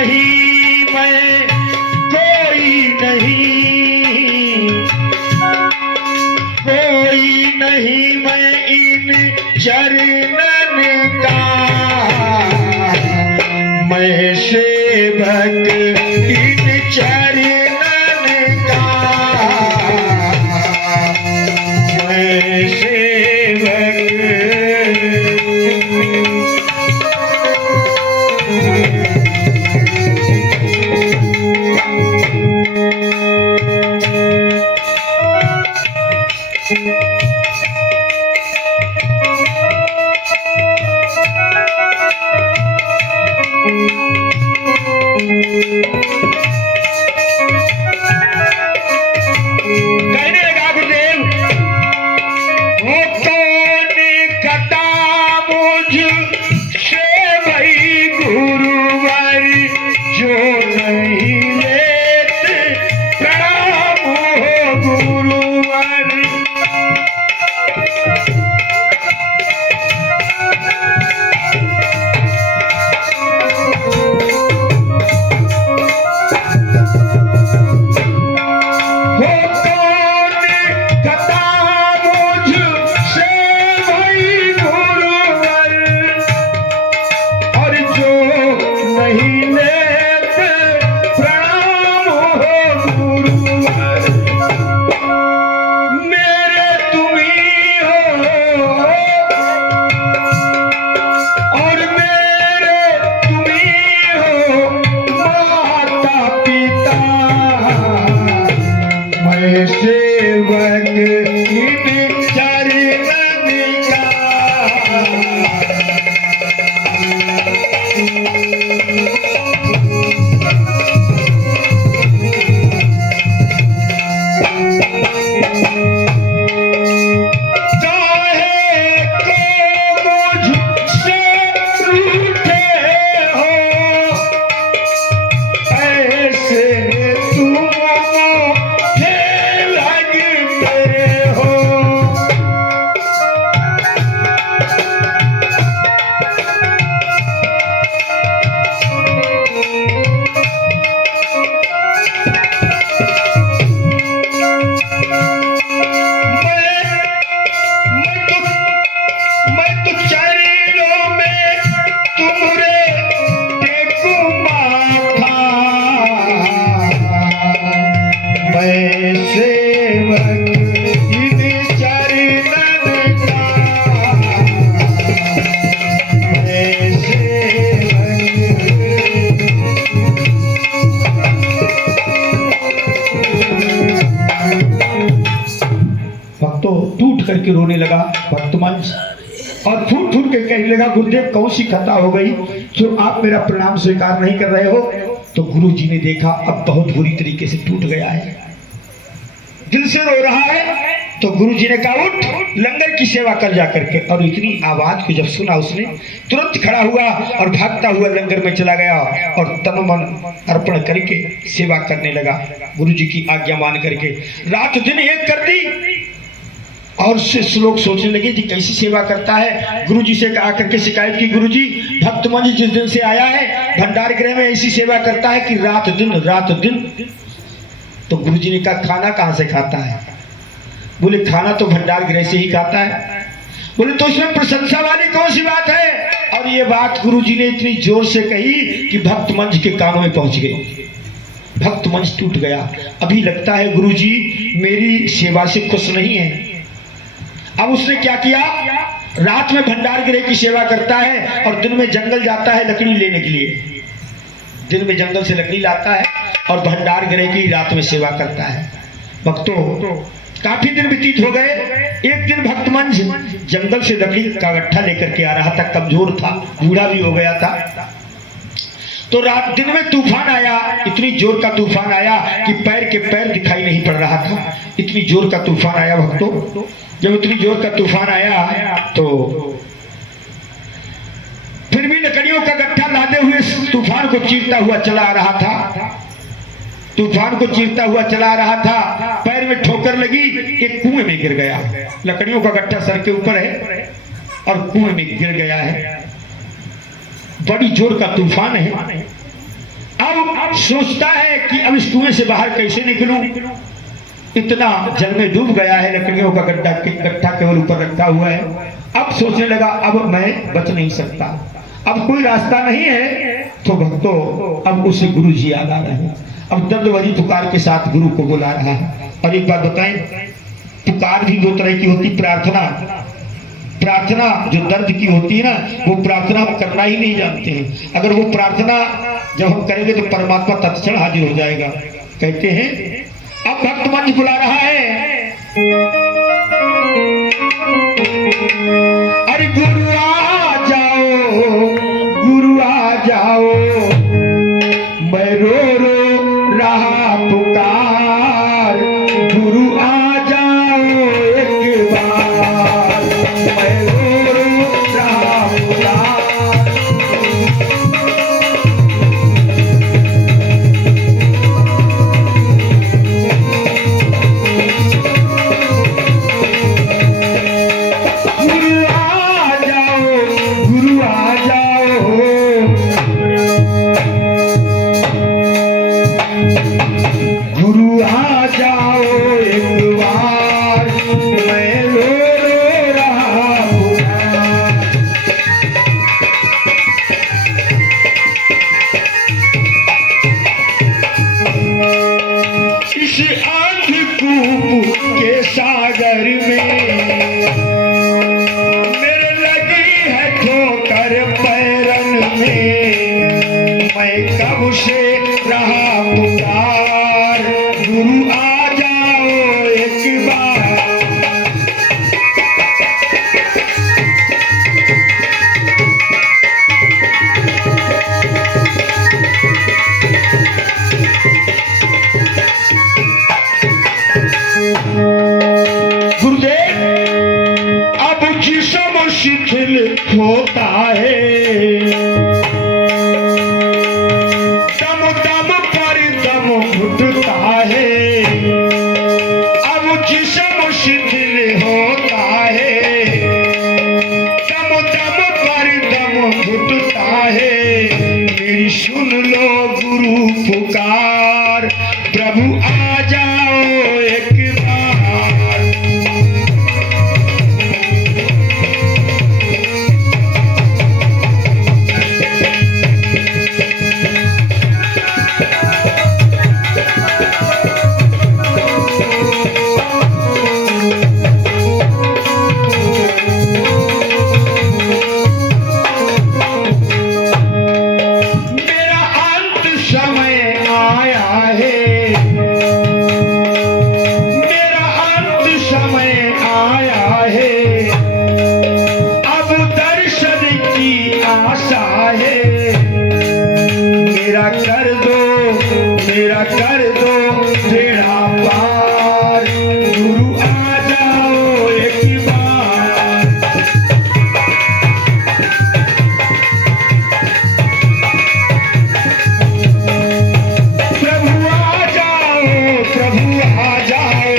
नहीं मैं कोई नहीं, कोई नहीं मैं इन चरणन का, मैं सेवक इन चरणन का, मैं सेवक। कहने लगा गुरुदेव, वो कौन कटा मुझसे वही गुरुवर, जो नहीं लेते प्रणाम हो गुरुवर। सेवक इन चरणन का, चाहे को मुझसे रूठे हो, ऐसे तुम तो टूट करके रोने लगा भक्तमंच और फूट फूट के कहने लगा, गुरुदेव कौन सी खता हो गई जो आप मेरा प्रणाम स्वीकार नहीं कर रहे हो। तो गुरु जी ने देखा अब बहुत बुरी तरीके से टूट गया है, दिल से रो रहा है। तो गुरु जी ने कहा उठ लंगर की सेवा कर जा करके। और इतनी आवाज को जब सुना उसने तुरंत खड़ा हुआ और भागता हुआ लंगर में चला गया और तन मन अर्पण करके सेवा करने लगा, गुरु जी की आज्ञा मान करके। रात दिन एक कर दी और से लोग सोचने लगे कि कैसी सेवा करता है। गुरु जी से आकर के शिकायत की, गुरु जी भक्तमंज जिस दिन से आया है भंडार गृह में ऐसी सेवा करता है कि रात दिन। तो गुरु जी ने कहा खाना कहाँ से खाता है? बोले खाना तो भंडार गृह से ही खाता है। बोले तो उसमें प्रशंसा वाली कौन सी बात है? और ये बात गुरु जी ने इतनी जोर से कही कि भक्तमंज के कानों में पहुंच गई। भक्तमंज टूट गया। अभी लगता है गुरु जी मेरी सेवा से खुश नहीं है। अब उसने क्या किया, रात में भंडार गृह की सेवा करता है और दिन में जंगल जाता है लकड़ी लेने के लिए। दिन में जंगल से लकड़ी लाता है और भंडार गृह की रात में सेवा करता है। भक्तों काफी दिन व्यतीत हो गए। एक दिन भक्तमंज जंगल से लकड़ी का गट्ठा लेकर के आ रहा था, कमजोर था, बूढ़ा भी हो गया था। तो रात दिन में तूफान आया, इतनी जोर का तूफान आया कि पैर के पैर दिखाई नहीं पड़ रहा था। इतनी जोर का तूफान आया भक्तों। जब इतनी जोर का तूफान आया तो फिर भी लकड़ियों का गट्ठा लादे हुए तूफान को चीरता हुआ चला आ रहा था। तूफान को चीरता हुआ चला रहा था, पैर में ठोकर लगी, एक कुएं में गिर गया। लकड़ियों का गट्ठा सर के ऊपर है और कुएं में गिर गया है। बड़ी जोर का तूफान है। अब सोचता है कि अब इस कुएं से बाहर कैसे निकलूं। इतना जल में डूब गया है, लकड़ियों का गड्ढा केवल ऊपर रखा हुआ है। अब सोचने लगा अब मैं बच नहीं सकता, अब कोई रास्ता नहीं है। तो भक्तों अब उसे गुरु जी याद आ रहे हैं। अब दर्द भरी पुकार के साथ गुरु को बुला रहा है। और एक बात बताएं, पुकार भी दो तरह की होती। प्रार्थना, प्रार्थना जो दर्द की होती है ना, वो प्रार्थना हम करना ही नहीं जानते हैं। अगर वो प्रार्थना जब हम करेंगे तो परमात्मा तत्क्षण हाजिर हो जाएगा। कहते हैं अब भक्त मंच बुला रहा है, अरे गुरु आ जाओ, गुरु आ जाओ, मैं रो रो रहा पुकार, गुरु आ जाओ एक बार, मैं रो रो रहा पुकार। सागर में मेरे लगी है ठोकर पैरन में, मैं कब से रहा पुकार, गुरु आ जाओ एक बार। शिथिल होता है, दम दम पर दम घुटता है, अब जिस्म शिथिल होता है, दम दम पर दम घुटता है, मेरी सुन लो गुरु पुकार, प्रभु आ जाओ एक बार। मेरा कर दो बेड़ा पार, गुरु आ जाओ एक बार। प्रभु आ जाओ, प्रभु आ जाओ,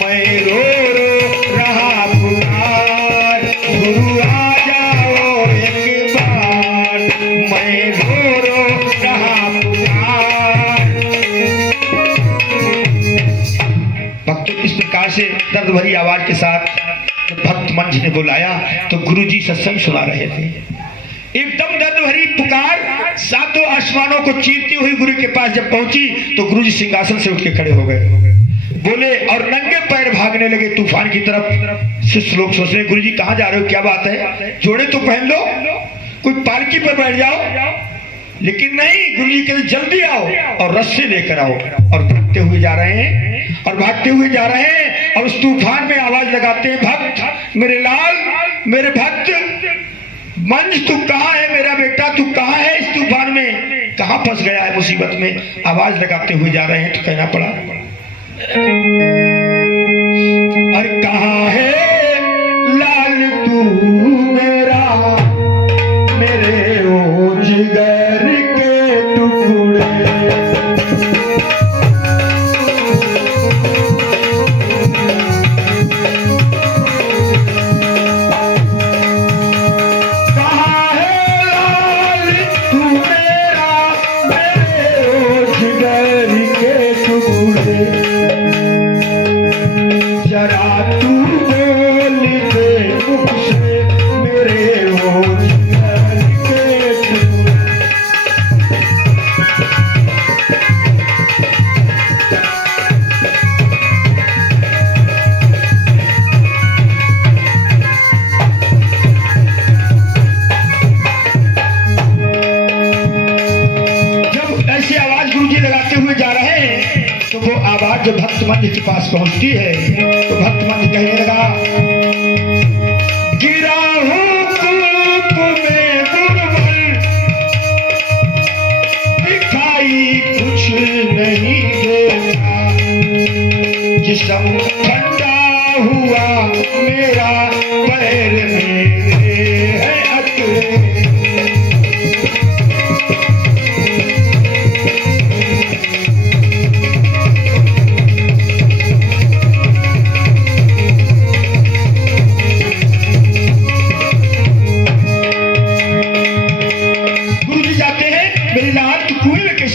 मैं रो रो रहा पुकार, गुरु आ जाओ एक बार, मैं रो रो रहा पुकार। भक्तों इस प्रकार से दर्द भरी आवाज के साथ जब भक्त मंच ने बुलाया तो गुरुजी सत्संग सुना रहे थे। एकदम दर्द भरी पुकार सातों आसमानों को चीरती हुई गुरु के पास जब पहुंची तो गुरुजी सिंहासन से उठ के खड़े हो गए, बोले और नंगे पैर भागने लगे तूफान की तरफ। शिष्य लोग सोच रहे गुरुजी कहाँ जा रहे हो, क्या बात है, जोड़े तो पहन लो, कोई पालकी पर बैठ जाओ। लेकिन नहीं, गुरुजी कहते जल्दी आओ और रस्से लेकर आओ। और भागते हुए जा रहे हैं और भागते हुए जा रहे हैं और उस तूफान में आवाज लगाते हैं, भक्त मेरे लाल, मेरे भक्त मंज तू कहाँ है, मेरा बेटा तू कहाँ है, इस तूफान में कहाँ फंस गया है मुसीबत में। आवाज लगाते हुए जा रहे हैं तो कहना पड़ा अरे कहाँ है लाल तू मेरा, मेरे ओ जिगर के टुकड़े। कहाँ है लाल तू मेरा, जब भक्त मंच के पास पहुंचती है तो भक्त मंच कहने लगा, गिरा हूँ कूप में गुरुवर, दिखाई कुछ नहीं देता, जिस्म ठंडा हुआ मेरा, पैर मेरे है अकेले।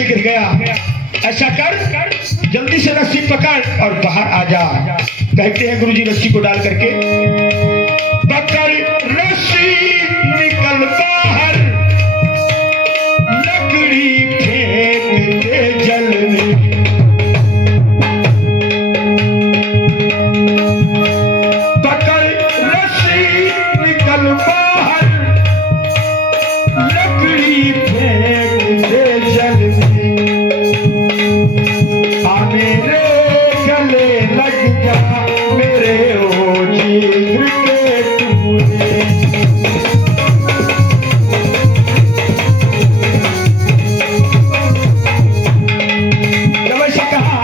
गिर गया, ऐसा कर जल्दी से रस्सी पकड़ और बाहर आ जा। कहते हैं गुरुजी रस्सी को डाल करके पकड़ रस्सी निकल बाहर, लकड़ी फेंक दे जल में। पकड़ रस्सी निकल बाहर, लकड़ी फेंक दे जल में। मेरे गले लग जा मेरे ओ जिगर के टुकड़े। जब ऐसा कहा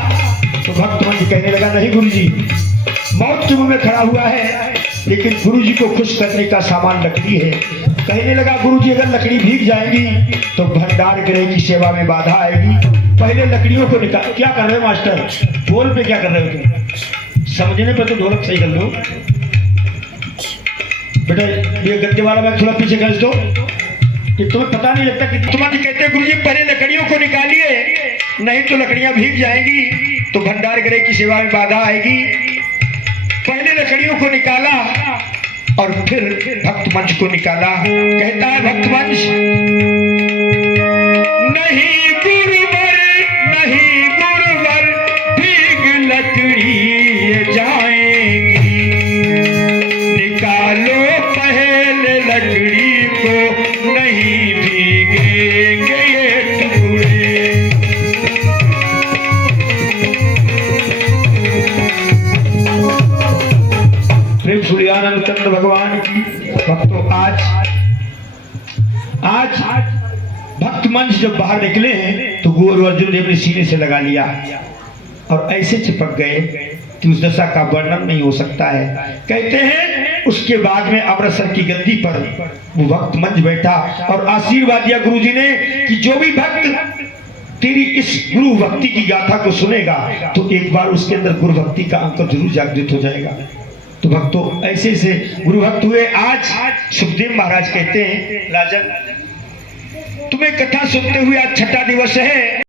तो भक्त मंच कहने लगा, नहीं गुरुजी, मौत के मुंह में खड़ा हुआ है, लेकिन गुरुजी को खुश करने का सामान लकड़ी है। कहने लगा, गुरुजी अगर लकड़ी भीग जाएगी तो भंडार गृह की सेवा में बाधा आएगी। पहले लकड़ियों को निकाल। क्या कर रहे हो मास्टर? बोल पे क्या कर रहे हो तुम? समझने पे तो ढोलक सही कर लो बेटा। ये गद्दे वाला मैं थोड़ा पीछे खींच दो कि तुम्हें पता नहीं लगता कि तुम्हारे कहते गुरुजी पहले लकड़ियों को निकालिए, नहीं तो लकड़ियां भीग जाएंगी तो भंडार गृह की सेवा में बाधा आएगी। पहले लकड़ियों को निकाला और फिर भक्त मंच को निकाला। कहता है भक्त मंच, नहीं गुरुवर, नहीं गुरुवर, भीग लकड़ी जाएंगी। निकालो पहले लकड़ी को, नहीं भीगेंगे ये टुकड़े। प्रेम सूर्यानंद चंद्र भगवान की। भक्तों, आज भक्त मंच जब बाहर निकले हैं तो गुरु अर्जुन देव ने सीने से लगा लिया और ऐसे चिपक गए कि उस दशा का वर्णन नहीं हो सकता है। कहते हैं उसके बाद में अमृतसर की गद्दी पर वो भक्त मंच बैठा और आशीर्वाद दिया गुरुजी ने कि जो भी भक्त तेरी इस गुरु भक्ति की गाथा को सुनेगा तो एक बार उसके अंदर गुरु भक्ति का अंक जरूर जागृत हो जाएगा। तो भक्तों, ऐसे से गुरु भक्त हुए। आज सुखदेव महाराज कहते हैं, राजन तुम्हें कथा सुनते हुए आज छठा दिवस है।